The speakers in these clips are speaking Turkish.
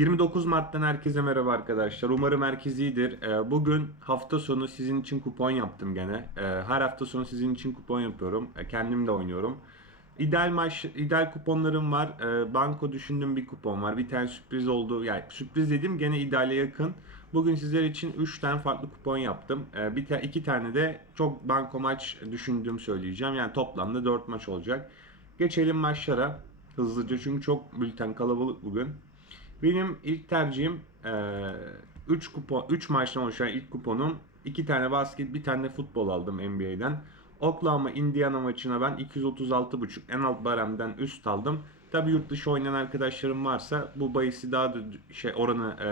29 Mart'tan herkese merhaba arkadaşlar. Umarım herkes. Ee, Bugün hafta sonu sizin için kupon yaptım gene. Ee, Her hafta sonu sizin için kupon yapıyorum. Ee, Kendim de oynuyorum. İdeal maç, ideal kuponlarım var. Banko düşündüğüm bir kupon var. Bir tane sürpriz oldu. Yani sürpriz dedim gene ideale yakın. Bugün sizler için 3 tane farklı kupon yaptım. Bir ta iki tane de çok banko maç düşündüğüm söyleyeceğim. Yani toplamda 4 maç olacak. Geçelim maçlara hızlıca çünkü çok bülten kalabalık bugün. Benim ilk tercihim 3 kupon 3 maçtan oluşan ilk kuponum 2 tane basket, bir tane futbol aldım NBA'den. Oklahoma Indiana maçına ben 236.5 en alt baremden üst aldım. Tabi yurt dışı oynayan arkadaşlarım varsa bu bahisi daha da şey oranı e,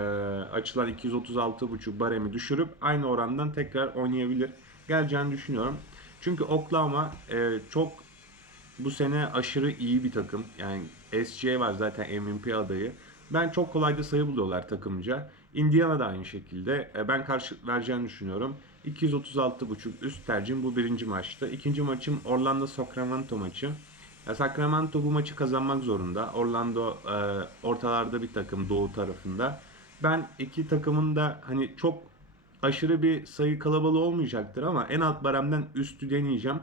açılan 236.5 baremi düşürüp aynı orandan tekrar oynayabilir. Geleceğini düşünüyorum. Çünkü Oklahoma e, çok bu sene aşırı iyi bir takım. Yani SGA var zaten MVP adayı. Ben çok kolay da sayı buluyorlar takımca. Indiana da aynı şekilde. E, Ben karşılık vereceğini düşünüyorum. 236.5 üst tercihim bu birinci maçta. İkinci maçım Orlando Sacramento maçı. Sacramento bu maçı kazanmak zorunda. Orlando e, ortalarda bir takım doğu tarafında. Ben iki takımın da hani çok aşırı bir sayı kalabalığı olmayacaktır ama en alt baremden üstü deneyeceğim.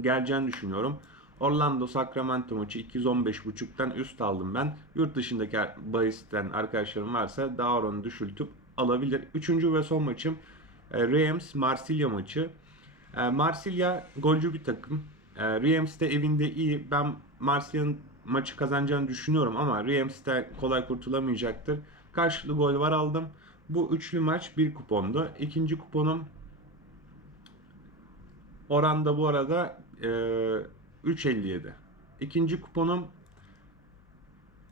Geleceğini düşünüyorum. Orlando Sacramento maçı 215.5'tan üst aldım ben. Yurt dışındaki bahisten arkadaşlarım varsa daha oranı düşültüp alabilir. Üçüncü ve son maçım e, Rams Marsilya maçı. E, Marsilya golcü bir takım. E, Rams de evinde iyi. Ben Marsilya'nın maçı kazanacağını düşünüyorum ama Rams de kolay kurtulamayacaktır. Karşılıklı gol var aldım. Bu üçlü maç bir kupondu. İkinci kuponum Oranda bu arada 3.57. İkinci kuponum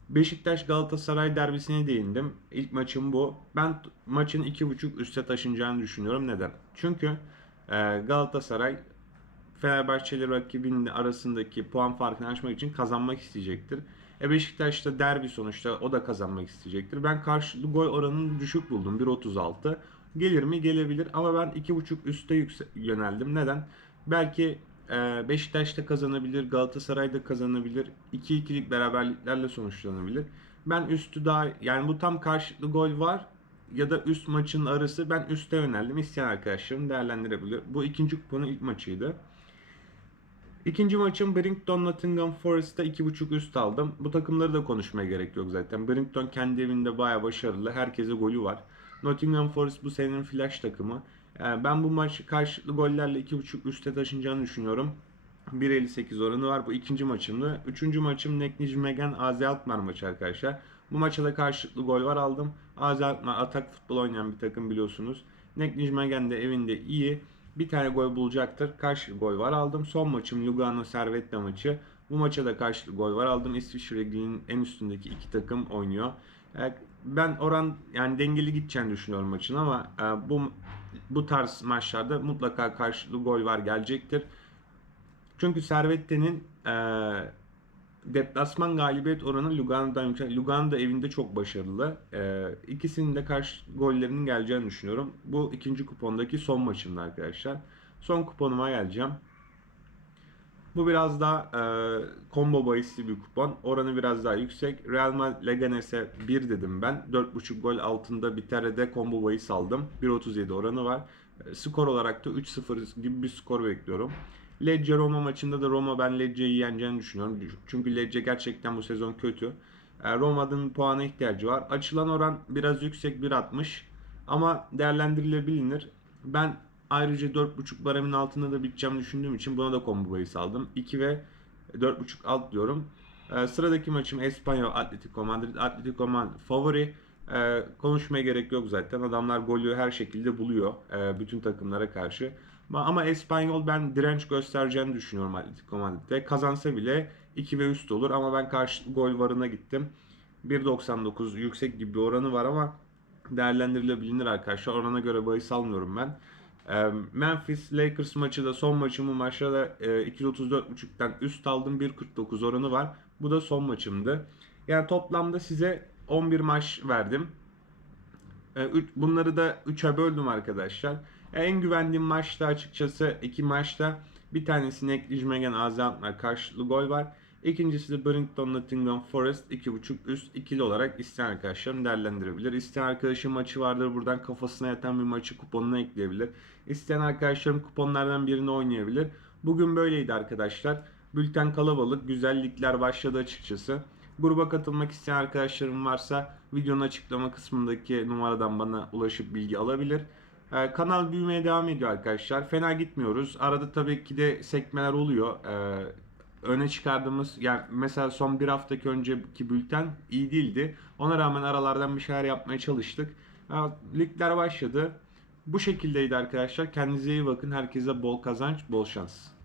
Beşiktaş Galatasaray derbisine değindim. İlk maçım bu. Ben maçın 2.5 üste taşınacağını düşünüyorum. Neden? Çünkü e, Galatasaray Fenerbahçeli rakibinin arasındaki puan farkını açmak için kazanmak isteyecektir. E Beşiktaş'ta derbi sonuçta o da kazanmak isteyecektir. Ben karşılıklı gol oranını düşük buldum. 1.36. Gelir mi? Gelebilir. Ama ben 2.5 üste yöneldim. Neden? Belki Beşiktaş da kazanabilir. Galatasaray da kazanabilir. 2-2'lik beraberliklerle sonuçlanabilir. Ben üstü daha yani bu tam karşılıklı gol var ya da üst maçın arası ben üste yöneldim. İsteyen arkadaşlarım değerlendirebilir. Bu ikinci kuponun ilk maçıydı. İkinci maçım Brington Nottingham Forest'ta 2.5 üst aldım. Bu takımları da konuşmaya gerek yok zaten. Brington kendi evinde bayağı başarılı. Herkese golü var. Nottingham Forest bu senenin flash takımı. Ben bu maç karşılıklı gollerle 2.5 üste taşınacağını düşünüyorum. 1.58 oranı var. Bu ikinci maçımdı. Üçüncü maçım Neknic Megan AZ Alkmaar maçı arkadaşlar. Bu maça da karşılıklı gol var aldım. AZ Alkmaar atak futbol oynayan bir takım biliyorsunuz. Neknic Megan de evinde iyi. Bir tane gol bulacaktır. Karşı gol var aldım. Son maçım Lugano Servette maçı. Bu maça da karşılıklı gol var aldım. İsviçre Ligi'nin en üstündeki iki takım oynuyor. E, Ben oran yani dengeli gideceğini düşünüyorum maçın ama e, bu bu tarz maçlarda mutlaka karşılıklı gol var gelecektir. Çünkü Servette'nin e, deplasman galibiyet oranı Lugano'dan yüksek. Lugano da evinde çok başarılı. E, ikisinin de karşı gollerinin geleceğini düşünüyorum. Bu ikinci kupondaki son maçımda arkadaşlar. Son kuponuma geleceğim. Bu biraz daha e, combo bahisli bir kupon. Oranı biraz daha yüksek. Real Madrid Leganes'e 1 dedim ben. 4.5 gol altında bir TR'de combo bahis aldım. 1.37 oranı var. E, skor olarak da 3-0 gibi bir skor bekliyorum. Lecce Roma maçında da Roma ben Lecce'yi yeneceğini düşünüyorum. Çünkü Lecce gerçekten bu sezon kötü. E, Roma'nın puana ihtiyacı var. Açılan oran biraz yüksek 1.60 ama değerlendirilebilir. Ben ayrıca 4.5 baremin altında da biteceğimi düşündüğüm için buna da combo bahis aldım. 2 ve 4.5 alt diyorum. E, sıradaki maçım Espanyol Atletico Madrid. Atletico Madrid favori. E, konuşmaya gerek yok zaten. Adamlar golü her şekilde buluyor e, bütün takımlara karşı. Ama Espanyol ben direnç göstereceğini düşünüyorum Atletico Madrid'de. Kazansa bile 2 ve üst olur ama ben karşı gol varına gittim. 1.99 yüksek gibi bir oranı var ama değerlendirilebilir arkadaşlar. Orana göre bahis almıyorum ben. Memphis Lakers maçı da son maçımı maçta da e, 234.5'ten üst aldım. 1.49 oranı var. Bu da son maçımdı. Yani toplamda size 11 maç verdim. Bunları da 3'e böldüm arkadaşlar. En güvendiğim maçta açıkçası iki maçta bir tanesini ekleyeceğim AZ Alkmaar karşılıklı gol var. İkincisi de Burnington Nottingham Forest 2.5 üst ikili olarak isteyen arkadaşlarım değerlendirebilir. İsteyen arkadaşım maçı vardır buradan kafasına yatan bir maçı kuponuna ekleyebilir. İsteyen arkadaşlarım kuponlardan birini oynayabilir. Bugün böyleydi arkadaşlar. Bülten kalabalık, güzellikler başladı açıkçası. Gruba katılmak isteyen arkadaşlarım varsa videonun açıklama kısmındaki numaradan bana ulaşıp bilgi alabilir. Ee, kanal büyümeye devam ediyor arkadaşlar. Fena gitmiyoruz. Arada tabii ki de sekmeler oluyor. Ee, öne çıkardığımız yani mesela son bir haftaki önceki bülten iyi değildi. Ona rağmen aralardan bir şeyler yapmaya çalıştık. Ligler başladı. Bu şekildeydi arkadaşlar. Kendinize iyi bakın. Herkese bol kazanç, bol şans.